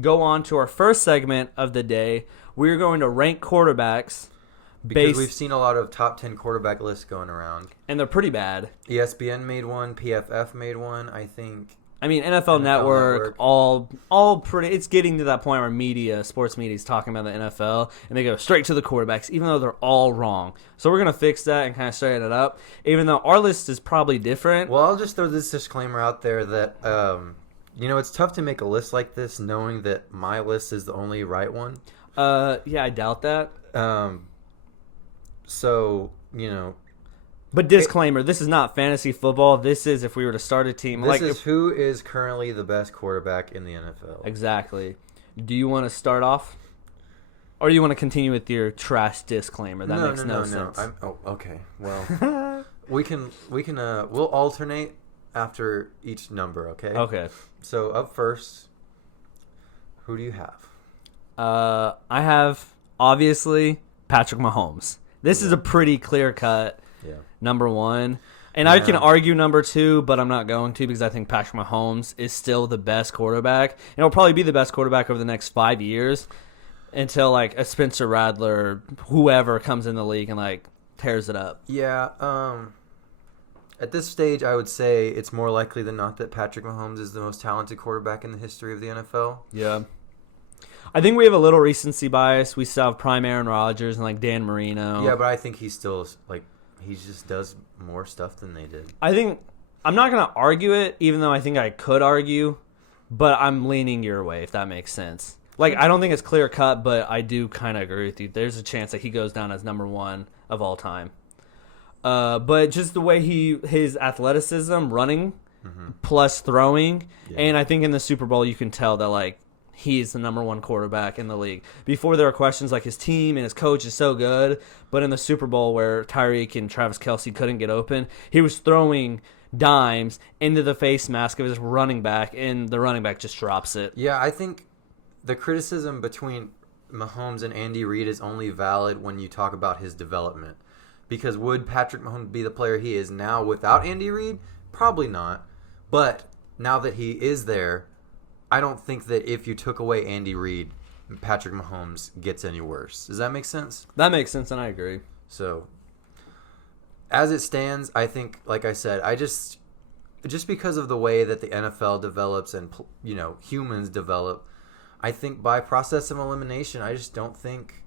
go on to our first segment of the day. We're going to rank quarterbacks. Because we've seen a lot of top 10 quarterback lists going around. And they're pretty bad. ESPN made one. PFF made one, I think. I mean, NFL Network, all pretty. It's getting to that point where sports media is talking about the NFL, and they go straight to the quarterbacks, even though they're all wrong. So we're going to fix that and kind of straighten it up, even though our list is probably different. Well, I'll just throw this disclaimer out there that, it's tough to make a list like this knowing that my list is the only right one. Yeah, I doubt that. So, But disclaimer, this is not fantasy football. This is if we were to start a team. This is who is currently the best quarterback in the NFL. Exactly. Do you want to start off? Or do you want to continue with your trash disclaimer? That makes no sense. Okay. Well, we'll alternate after each number, okay? Okay. So, up first, who do you have? I have, obviously, Patrick Mahomes. This is a pretty clear-cut number one. And I can argue number two, but I'm not going to because I think Patrick Mahomes is still the best quarterback. And he'll probably be the best quarterback over the next 5 years until, like, a Spencer Rattler, whoever comes in the league and, like, tears it up. Yeah, at this stage, I would say it's more likely than not that Patrick Mahomes is the most talented quarterback in the history of the NFL. Yeah. I think we have a little recency bias. We still have prime Aaron Rodgers and, like, Dan Marino. Yeah, but I think he still, like, he just does more stuff than they did. I think I'm not going to argue it, even though I think I could argue, but I'm leaning your way, if that makes sense. Like, I don't think it's clear-cut, but I do kind of agree with you. There's a chance that he goes down as number one of all time. But just the way his athleticism, running, plus throwing, and I think in the Super Bowl you can tell that, like, he's the number one quarterback in the league. Before there were questions like his team and his coach is so good, but in the Super Bowl where Tyreek and Travis Kelce couldn't get open, he was throwing dimes into the face mask of his running back, and the running back just drops it. Yeah, I think the criticism between Mahomes and Andy Reid is only valid when you talk about his development. Because would Patrick Mahomes be the player he is now without Andy Reid? Probably not. But now that he is there, I don't think that if you took away Andy Reid, Patrick Mahomes gets any worse. Does that make sense? That makes sense, and I agree. So, as it stands, I think, like I said, just because of the way that the NFL develops and, humans develop, I think by process of elimination, I just don't think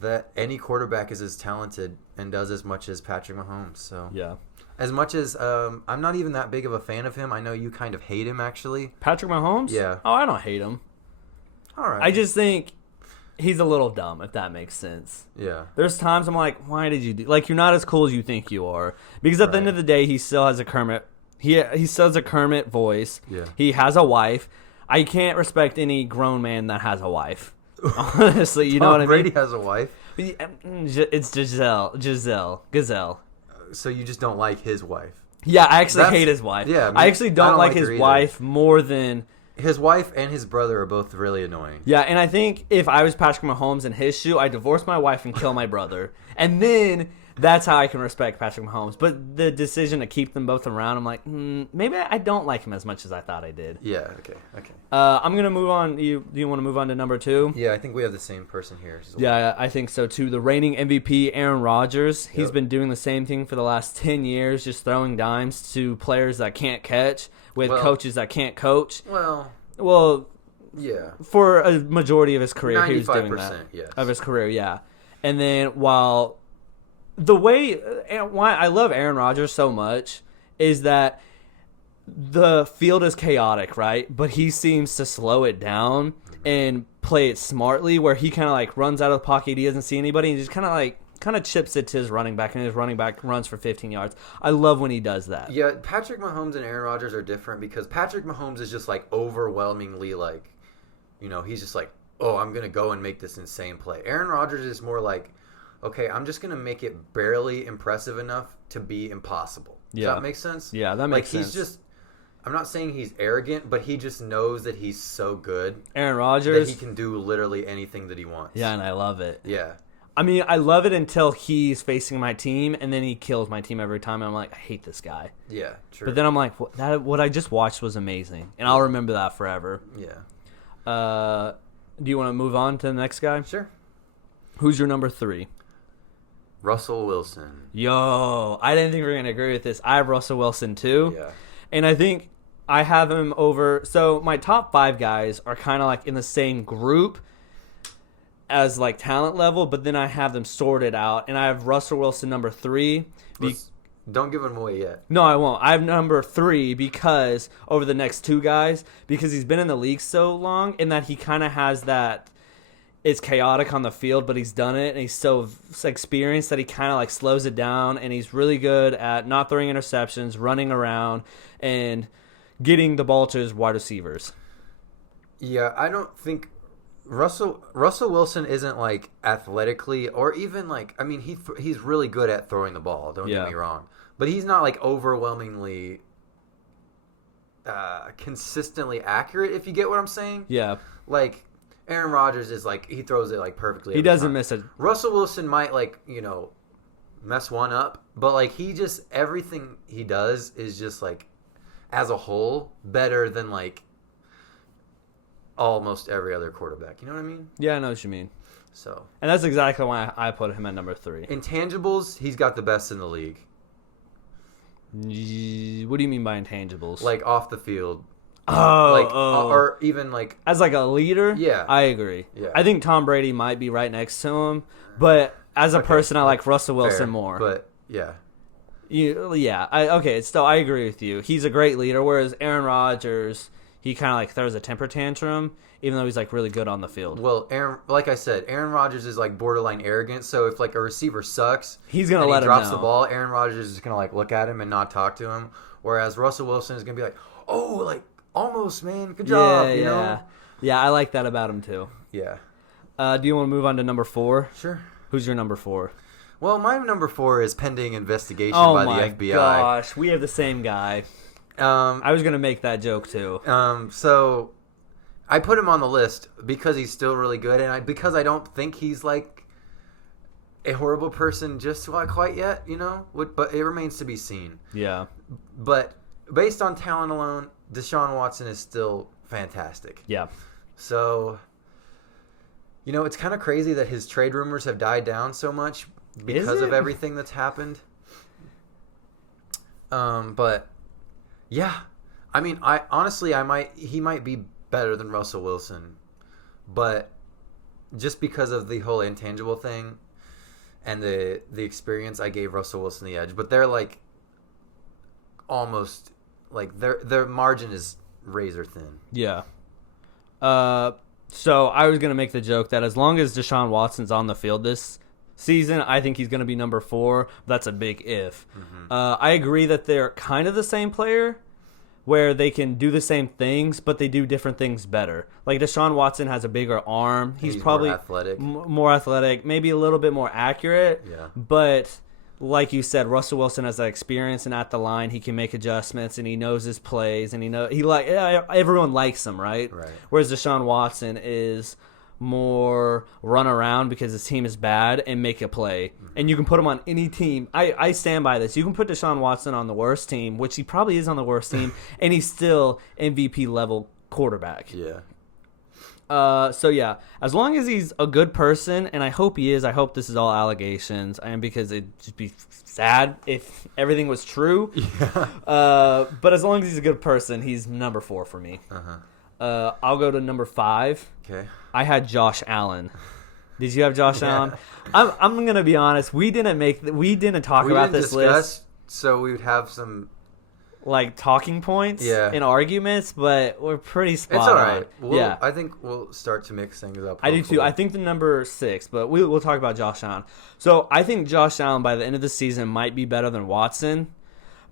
that any quarterback is as talented and does as much as Patrick Mahomes. So yeah. As much as I'm not even that big of a fan of him, I know you kind of hate him, actually. Patrick Mahomes? Yeah. Oh, I don't hate him. All right. I just think he's a little dumb, if that makes sense. Yeah. There's times I'm like, why did you do... Like, you're not as cool as you think you are. Because at the end of the day, he still has a Kermit... He still has a Kermit voice. Yeah. He has a wife. I can't respect any grown man that has a wife. Honestly, you know what I mean? Brady has a wife? It's Gazelle. So you just don't like his wife? Yeah, I actually hate his wife. Yeah, I actually don't like his wife more than... His wife and his brother are both really annoying. Yeah, and I think if I was Patrick Mahomes in his shoe, I'd divorce my wife and kill my brother. And then that's how I can respect Patrick Mahomes. But the decision to keep them both around, I'm like, maybe I don't like him as much as I thought I did. Yeah, okay. I'm going to move on. Do you want to move on to number two? Yeah, I think we have the same person here as well. Yeah, I think so too. The reigning MVP, Aaron Rodgers. He's been doing the same thing for the last 10 years, just throwing dimes to players that can't catch with coaches that can't coach. Well, yeah. For a majority of his career, he was doing that. Yes. Of his career, yeah. And then while why I love Aaron Rodgers so much is that the field is chaotic, right? But he seems to slow it down and play it smartly, where he kind of like runs out of the pocket, he doesn't see anybody, and just kind of chips it to his running back, and his running back runs for 15 yards. I love when he does that. Yeah, Patrick Mahomes and Aaron Rodgers are different because Patrick Mahomes is just like overwhelmingly like, he's just like, oh, I'm going to go and make this insane play. Aaron Rodgers is more like, okay, I'm just going to make it barely impressive enough to be impossible. Does that make sense? Yeah, that makes sense. He's just, I'm not saying he's arrogant, but he just knows that he's so good. Aaron Rodgers? That he can do literally anything that he wants. Yeah, and I love it. Yeah. I mean, I love it until he's facing my team, and then he kills my team every time, and I'm like, I hate this guy. Yeah, true. But then I'm like, what I just watched was amazing, and I'll remember that forever. Yeah. Do you want to move on to the next guy? Sure. Who's your number 3? Russell Wilson. Yo, I didn't think we were going to agree with this. I have Russell Wilson too. Yeah. And I think I have him over. So my top 5 guys are kind of like in the same group as like talent level, but then I have them sorted out. And I have Russell Wilson number 3. Don't give him away yet. No, I won't. I have number 3 because over the next 2 guys, because he's been in the league so long, and that he kind of has that. It's chaotic on the field, but he's done it, and he's so experienced that he kind of like slows it down, and he's really good at not throwing interceptions, running around, and getting the ball to his wide receivers. Yeah, I don't think Russell Wilson isn't like athletically or even like, I mean, he's really good at throwing the ball. Don't get me wrong, but he's not like overwhelmingly consistently accurate. If you get what I'm saying. Yeah. Like Aaron Rodgers is like, he throws it like perfectly. He doesn't miss it. Russell Wilson might like, mess one up, but like everything he does is just like, as a whole, better than like almost every other quarterback. You know what I mean? Yeah, I know what you mean. So, and that's exactly why I put him at number 3. Intangibles, he's got the best in the league. What do you mean by intangibles? Like off the field. Or even like as like a leader. Yeah, I agree. Yeah, I think Tom Brady might be right next to him, but as a person, I like Russell Wilson fair, more. But yeah. I agree with you. He's a great leader, whereas Aaron Rodgers, he kind of like throws a temper tantrum, even though he's like really good on the field. Well, like I said, Aaron Rodgers is like borderline arrogant. So if like a receiver sucks, he's gonna let him know. He drops the ball. Aaron Rodgers is just gonna like look at him and not talk to him. Whereas Russell Wilson is gonna be like, "Oh, like almost, man, good job." You know? Yeah, I like that about him too. Yeah. Do you want to move on to number 4? Sure. Who's your number 4? Well, my number 4 is pending investigation by the FBI. Oh my gosh, we have the same guy. I was gonna make that joke too. So I put him on the list because he's still really good, and because I don't think he's like a horrible person just quite yet, But it remains to be seen. Yeah. But based on talent alone, Deshaun Watson is still fantastic. Yeah. So, it's kind of crazy that his trade rumors have died down so much because of everything that's happened. But yeah, I mean, he might be better than Russell Wilson, but just because of the whole intangible thing and the experience, I gave Russell Wilson the edge. But they're like almost like their margin is razor thin. Yeah. So I was gonna make the joke that as long as Deshaun Watson's on the field this season, I think he's gonna be number 4. That's a big if. Mm-hmm. I agree that they're kind of the same player, where they can do the same things, but they do different things better. Like Deshaun Watson has a bigger arm. He's probably more athletic, maybe a little bit more accurate. Yeah. But like you said, Russell Wilson has that experience, and at the line he can make adjustments, and he knows his plays, and everyone likes him, right? Right. Whereas Deshaun Watson is more run around because his team is bad and make a play. Mm-hmm. And you can put him on any team. I stand by this. You can put Deshaun Watson on the worst team, which he probably is on the worst team, and he's still MVP level quarterback. Yeah. So yeah, as long as he's a good person, and I hope he is. I hope this is all allegations, and because it'd just be sad if everything was true. Yeah. But as long as he's a good person, he's number 4 for me. I'll go to number 5. Okay. I had Josh Allen. Did you have Josh Allen? I'm gonna be honest. We didn't talk about this list, so we would have some like talking points in arguments, but we're pretty spot It's all right. on. I think we'll start to mix things up. I do too. I think the number 6, but we'll talk about Josh Allen. So I think Josh Allen by the end of the season might be better than Watson.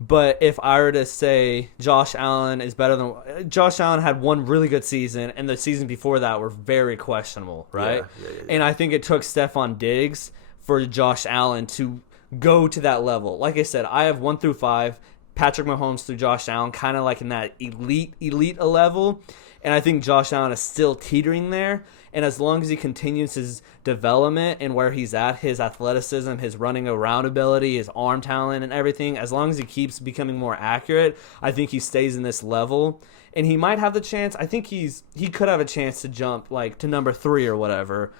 But if I were to say Josh Allen is better than... Josh Allen had one really good season, and the season before that were very questionable, right? Yeah. And I think it took Stephon Diggs for Josh Allen to go to that level. Like I said, I have 1 through 5. Patrick Mahomes through Josh Allen, kind of like in that elite level. And I think Josh Allen is still teetering there. And as long as he continues his development and where he's at, his athleticism, his running around ability, his arm talent and everything, as long as he keeps becoming more accurate, I think he stays in this level. And he might have the chance. I think he could have a chance to jump like to number 3 or whatever.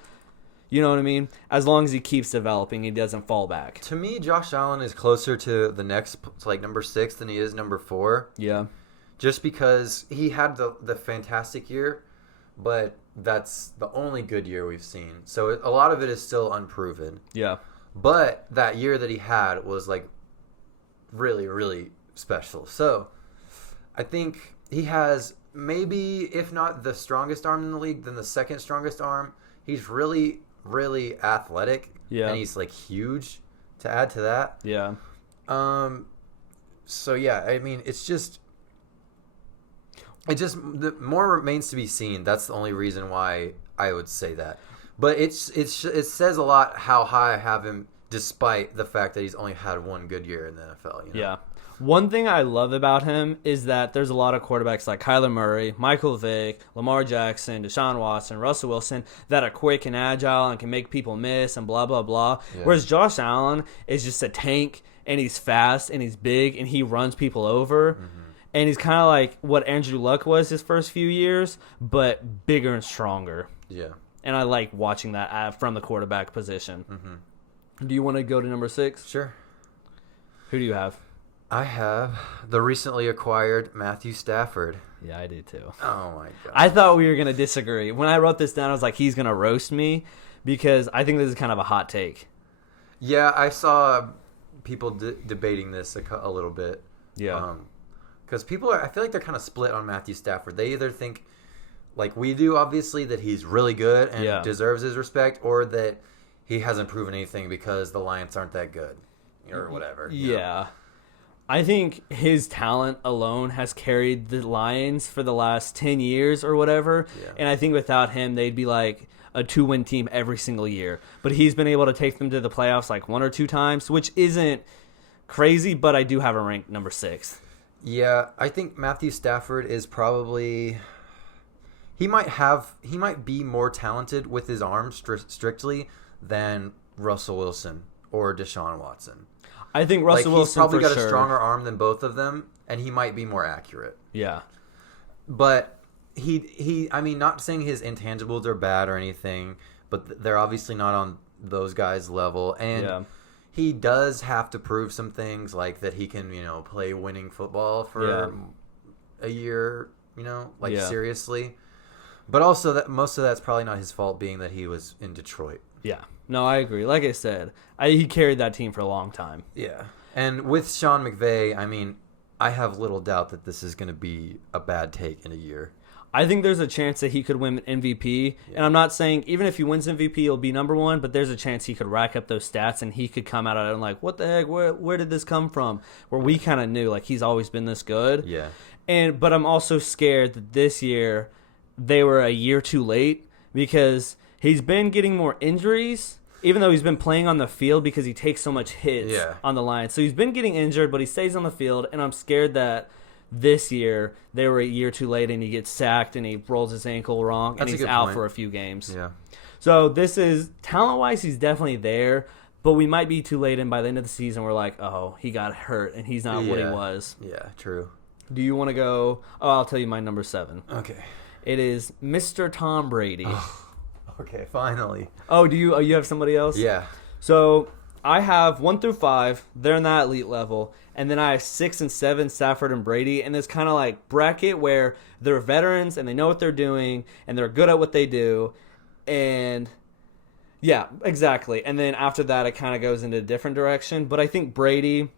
You know what I mean? As long as he keeps developing, he doesn't fall back. To me, Josh Allen is closer to the next, to like number 6 than he is number 4. Yeah. Just because he had the fantastic year, but that's the only good year we've seen. So a lot of it is still unproven. Yeah. But that year that he had was like really, really special. So I think he has maybe, if not the strongest arm in the league, then the second strongest arm. He's really, really athletic. Yeah. And he's like huge to add to that. Yeah. So yeah, I mean, the more remains to be seen. That's the only reason why I would say that. But it says a lot how high I have him, despite the fact that he's only had one good year in the NFL. You know? Yeah. One thing I love about him is that there's a lot of quarterbacks like Kyler Murray, Michael Vick, Lamar Jackson, Deshaun Watson, Russell Wilson that are quick and agile and can make people miss and blah, blah, blah. Yeah. Whereas Josh Allen is just a tank, and he's fast and he's big and he runs people over. Mm-hmm. And he's kind of like what Andrew Luck was his first few years, but bigger and stronger. Yeah. And I like watching that from the quarterback position. Mm-hmm. Do you want to go to number 6? Sure. Who do you have? I have the recently acquired Matthew Stafford. Yeah, I do too. Oh, my God. I thought we were going to disagree. When I wrote this down, I was like, he's going to roast me because I think this is kind of a hot take. Yeah, I saw people debating this a little bit. Yeah. Because I feel like they're kind of split on Matthew Stafford. They either think, like we do, obviously, that he's really good and deserves his respect, or that he hasn't proven anything because the Lions aren't that good, or whatever. Yeah. I think his talent alone has carried the Lions for the last 10 years or whatever. Yeah. And I think without him, they'd be like a 2-win team every single year. But he's been able to take them to the playoffs like 1 or 2 times, which isn't crazy, but I do have a ranked number 6. Yeah, I think Matthew Stafford is probably he might be more talented with his arm strictly than Russell Wilson or Deshaun Watson. I think Russell Wilson he's probably got a stronger arm than both of them, and he might be more accurate. Yeah. But I mean, not saying his intangibles are bad or anything, but they're obviously not on those guys' level. And he does have to prove some things, like that he can, play winning football for a year, seriously. But also that most of that's probably not his fault, being that he was in Detroit. Yeah. No, I agree. Like I said, he carried that team for a long time. Yeah. And with Sean McVay, I mean, I have little doubt that this is going to be a bad take in a year. I think there's a chance that he could win MVP. Yeah. And I'm not saying even if he wins MVP, he'll be number 1, but there's a chance he could rack up those stats and he could come out of it and like, what the heck? Where did this come from? Where we kind of knew, like, he's always been this good. Yeah. But I'm also scared that this year they were a year too late because he's been getting more injuries, even though he's been playing on the field because he takes so much hits on the line. So he's been getting injured, but he stays on the field, and I'm scared that this year they were a year too late and he gets sacked and he rolls his ankle wrong and he's out for a few games. Yeah. So this is, talent-wise, he's definitely there, but we might be too late, and by the end of the season we're like, oh, he got hurt and he's not what he was. Yeah, true. Do you want to go? Oh, I'll tell you my number 7. Okay. It is Mr. Tom Brady. Oh, okay, finally. Oh, do you have somebody else? Yeah. So I have 1 through 5. They're in that elite level. And then I have 6 and 7, Stafford and Brady. And it's kind of like bracket where they're veterans and they know what they're doing and they're good at what they do. And yeah, exactly. And then after that, it kind of goes into a different direction. But I think Brady,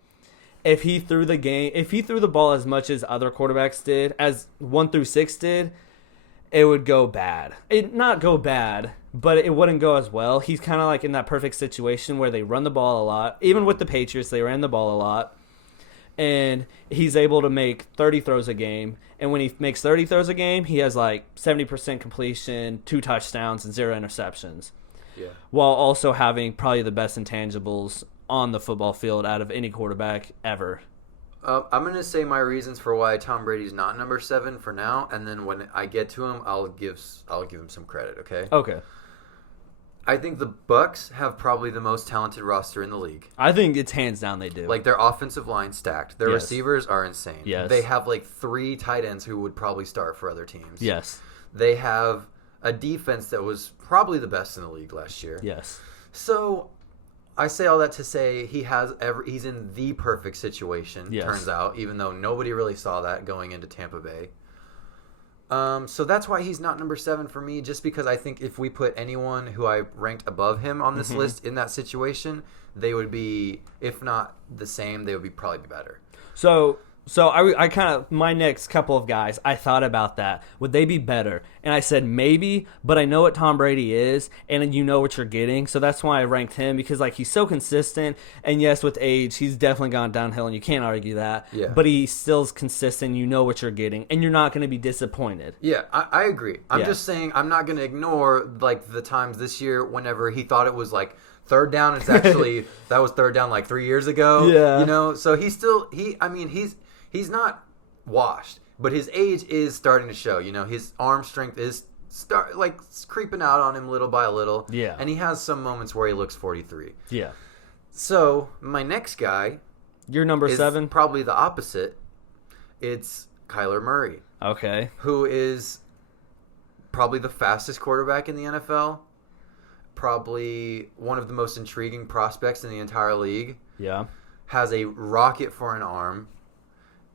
if he threw the ball as much as other quarterbacks did, as 1 through 6 did, it would go bad. Not go bad, but it wouldn't go as well. He's kind of like in that perfect situation where they run the ball a lot. Even with the Patriots, they ran the ball a lot. And he's able to make 30 throws a game. And when he makes 30 throws a game, he has like 70% completion, 2 touchdowns, and 0 interceptions. Yeah. While also having probably the best intangibles on the football field out of any quarterback ever. I'm going to say my reasons for why Tom Brady's not number 7 for now, and then when I get to him, I'll give him some credit, okay? Okay. I think the Bucks have probably the most talented roster in the league. I think it's hands down they do. Like, their offensive line stacked. Their receivers are insane. Yes. They have, like, 3 tight ends who would probably start for other teams. Yes. They have a defense that was probably the best in the league last year. Yes. So I say all that to say he's in the perfect situation, turns out, even though nobody really saw that going into Tampa Bay. So that's why he's not number 7 for me, just because I think if we put anyone who I ranked above him on this list in that situation, they would be, if not the same, they would probably be better. So I kind of, my next couple of guys, I thought about that. Would they be better? And I said maybe, but I know what Tom Brady is, and you know what you're getting. So that's why I ranked him, because like he's so consistent. And yes, with age, he's definitely gone downhill, and you can't argue that. Yeah. But he still's consistent. You know what you're getting, and you're not going to be disappointed. Yeah, I agree. I'm just saying I'm not going to ignore like the times this year whenever he thought it was like third down. It's actually that was third down like 3 years ago. Yeah. You know, so he's not washed, but his age is starting to show. You know, his arm strength is creeping out on him little by little. Yeah. And he has some moments where he looks 43. Yeah. So my next guy, You're number is 7? probably the opposite. It's Kyler Murray, Okay. who is probably the fastest quarterback in the NFL, probably one of the most intriguing prospects in the entire league, Yeah. has a rocket for an arm.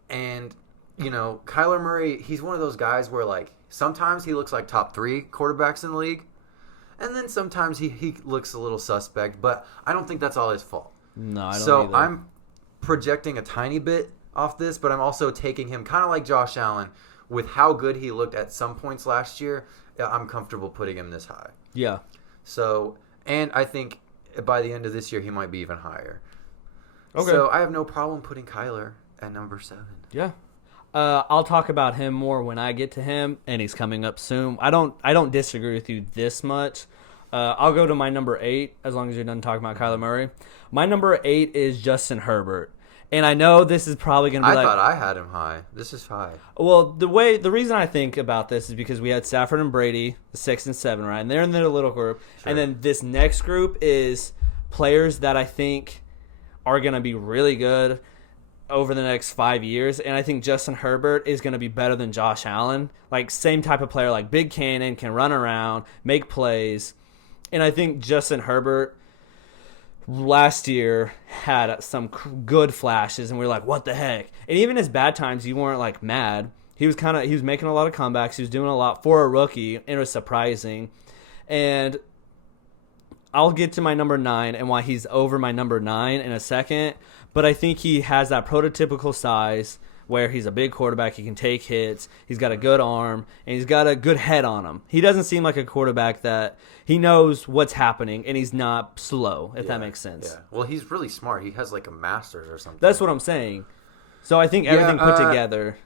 And, you know, Kyler Murray, he's one of those guys where, like, sometimes he looks like top 3 quarterbacks in the league, and then sometimes he looks a little suspect, but I don't think that's all his fault. No, I don't So either. I'm projecting a tiny bit off this, but I'm also taking him kind of like Josh Allen with how good he looked at some points last year. I'm comfortable putting him this high. Yeah. So, and I think by the end of this year, he might be even higher. Okay. So I have no problem putting Kyler at number 7. Yeah. I'll talk about him more when I get to him, and he's coming up soon. I don't disagree with you this much. I'll go to my number 8 as long as you're done talking about Kyler Murray. My number 8 is Justin Herbert. And I know this is probably going to be I thought I had him high. This is high. Well, the reason I think about this is because we had Stafford and Brady, the 6 and 7, right? And they're in their little group. Sure. And then this next group is players that I think are going to be really good over the next 5 years. And I think Justin Herbert is going to be better than Josh Allen. Like, same type of player, like big cannon, can run around, make plays. And I think Justin Herbert last year had some good flashes, and we were like, what the heck? And even his bad times, you weren't like mad. He was making a lot of comebacks. He was doing a lot for a rookie, and it was surprising. And I'll get to my number 9 and why he's over my number 9 in a second. But I think he has that prototypical size where he's a big quarterback. He can take hits. He's got a good arm, and he's got a good head on him. He doesn't seem like a quarterback that he knows what's happening, and he's not slow, if that makes sense. Yeah. Well, he's really smart. He has like a master's or something. That's what I'm saying. So I think everything put together.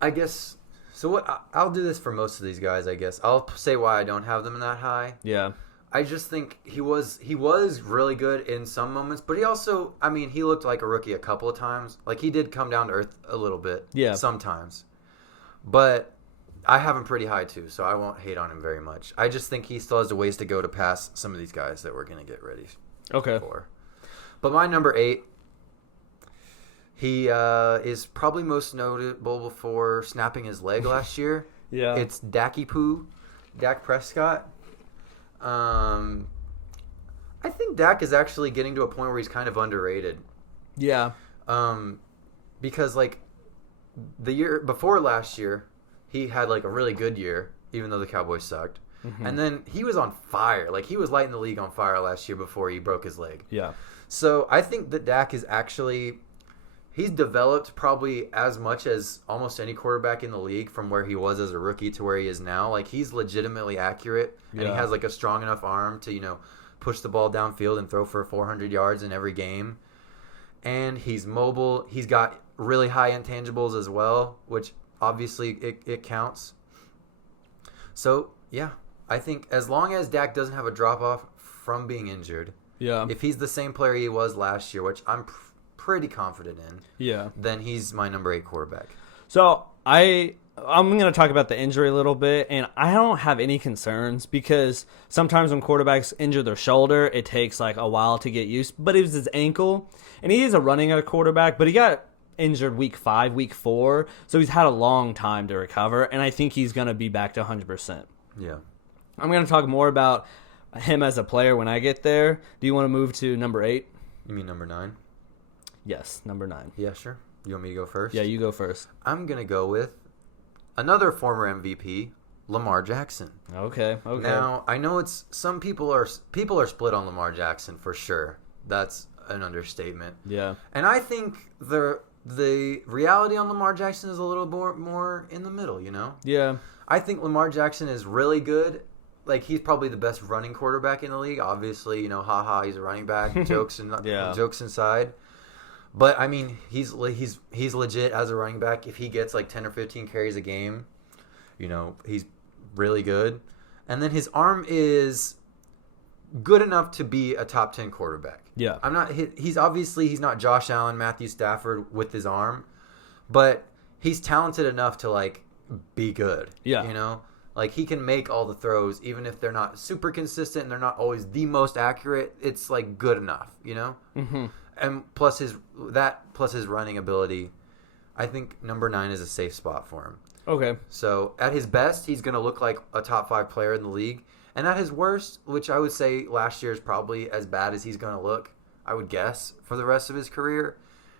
I guess. So what? I'll do this for most of these guys. I guess I'll say why I don't have them that high. Yeah. I just think he was really good in some moments, but he also, I mean, he looked like a rookie a couple of times. Like, he did come down to earth a little bit. Yeah. Sometimes. But I have him pretty high too, so I won't hate on him very much. I just think he still has a ways to go to pass some of these guys that we're going to get ready for. But my number 8, he is probably most notable for snapping his leg last year. Yeah. It's Dak Prescott. I think Dak is actually getting to a point where he's kind of underrated. Yeah. Because like the year before last year, he had like a really good year, even though the Cowboys sucked. Mm-hmm. And then he was on fire. Like, he was lighting the league on fire last year before he broke his leg. Yeah. So I think that Dak is actually, he's developed probably as much as almost any quarterback in the league from where he was as a rookie to where he is now. Like, he's legitimately accurate, and he has like a strong enough arm to, you know, push the ball downfield and throw for 400 yards in every game. And he's mobile. He's got really high intangibles as well, which obviously it counts. So, yeah, I think as long as Dak doesn't have a drop-off from being injured, Yeah. if he's the same player he was last year, which I'm pretty confident in, Yeah. then he's my number 8 quarterback. So I'm going to talk about the injury a little bit, and I don't have any concerns because sometimes when quarterbacks injure their shoulder, it takes like a while to get used. But it was his ankle, and he is a running quarterback, but he got injured week 5, week 4, so he's had a long time to recover, and I think he's going to be back to 100%. Yeah. I'm going to talk more about him as a player when I get there. Do you want to move to number 8? You mean number 9? Yes, number 9. Yeah, sure. You want me to go first? Yeah, you go first. I'm going to go with another former MVP, Lamar Jackson. Okay. Now, I know some people are split on Lamar Jackson for sure. That's an understatement. Yeah. And I think the reality on Lamar Jackson is a little more in the middle, you know? Yeah. I think Lamar Jackson is really good. Like, he's probably the best running quarterback in the league. Obviously, you know, he's a running back. Jokes aside. But I mean, he's legit as a running back. If he gets like 10 or 15 carries a game, you know, he's really good. And then his arm is good enough to be a top 10 quarterback. Yeah. He's not Josh Allen, Matthew Stafford with his arm, but he's talented enough to like be good. Yeah. You know? Like, he can make all the throws, even if they're not super consistent and they're not always the most accurate. It's like good enough, you know? Mm-hmm. And plus his running ability, I think number 9 is a safe spot for him. Okay. So at his best, he's going to look like a top 5 player in the league. And at his worst, which I would say last year is probably as bad as he's going to look, I would guess, for the rest of his career,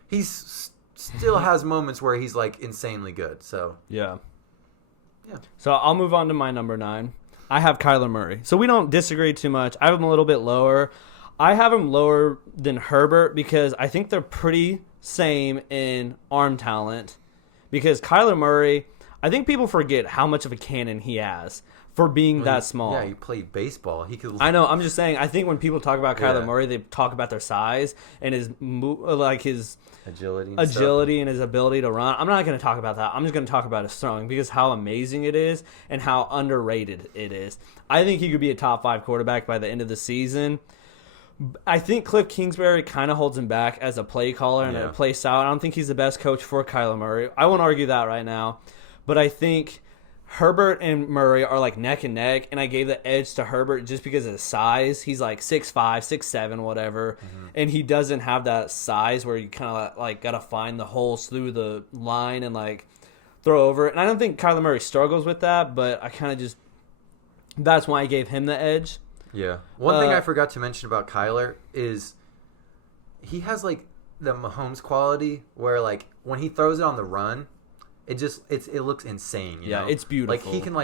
he's still has moments where he's like insanely good. So yeah. Yeah. So I'll move on to my number 9. I have Kyler Murray. So we don't disagree too much. I have him a little bit lower. I have him lower than Herbert because I think they're pretty same in arm talent. Because Kyler Murray, I think people forget how much of a cannon he has for being that small. Yeah, he played baseball. He could. I know. I'm just saying. I think when people talk about Kyler Murray, they talk about their size and his agility and his ability to run. I'm not going to talk about that. I'm just going to talk about his throwing because how amazing it is and how underrated it is. I think he could be a top 5 quarterback by the end of the season. I think Cliff Kingsbury kind of holds him back as a play caller and a play style. I don't think he's the best coach for Kyler Murray. I won't argue that right now. But I think Herbert and Murray are like neck and neck, and I gave the edge to Herbert just because of his size. He's like 6'5", 6'7", whatever, and he doesn't have that size where you kind of like got to find the holes through the line and like throw over. And I don't think Kyler Murray struggles with that, but I kind of just – that's why I gave him the edge. Yeah. One thing I forgot to mention about Kyler is he has like the Mahomes quality where like when he throws it on the run, it looks insane. You know? It's beautiful. Like he can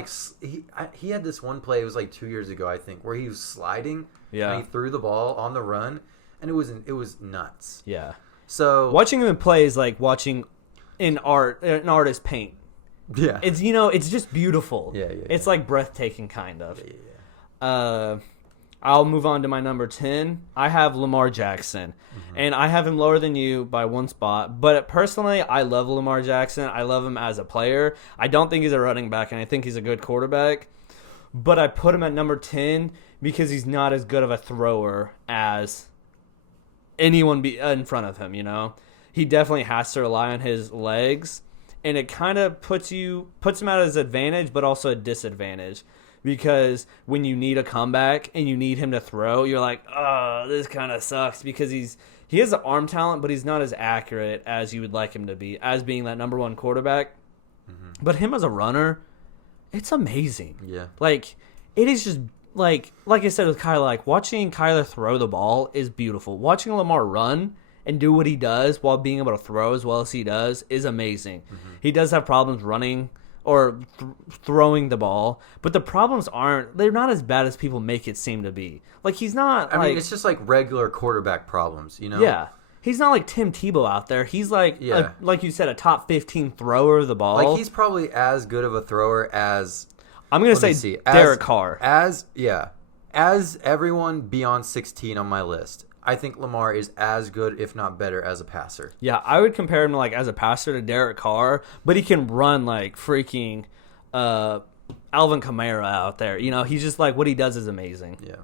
he had this one play, it was like 2 years ago I think, where he was sliding and he threw the ball on the run and it was nuts. Yeah. So watching him play is like watching an artist paint. Yeah. It's it's just beautiful. Yeah. It's like breathtaking kind of. Yeah. I'll move on to my number 10. I have Lamar Jackson, and I have him lower than you by 1 spot. But personally, I love Lamar Jackson. I love him as a player. I don't think he's a running back, and I think he's a good quarterback. But I put him at number 10 because he's not as good of a thrower as anyone in front of him, you know? He definitely has to rely on his legs, and it kind of puts him at his advantage, but also a disadvantage. Because when you need a comeback and you need him to throw, you're like, oh, this kind of sucks. Because he has the arm talent, but he's not as accurate as you would like him to be, as being that number 1 quarterback. But him as a runner, it's amazing. Yeah. Like, it is just, like I said with Kyler, like, watching Kyler throw the ball is beautiful. Watching Lamar run and do what he does while being able to throw as well as he does is amazing. He does have problems running or throwing the ball, but the problems they're not as bad as people make it seem to be. Like, he's not I mean, it's just like regular quarterback problems, you know? Yeah. He's not like Tim Tebow out there. He's like, like you said, a top 15 thrower of the ball. Like, he's probably as good of a thrower as... I'm going to say Derek Carr. As everyone beyond 16 on my list. I think Lamar is as good, if not better, as a passer. Yeah, I would compare him like as a passer to Derek Carr, but he can run like freaking Alvin Kamara out there. You know, he's just like what he does is amazing. Yeah.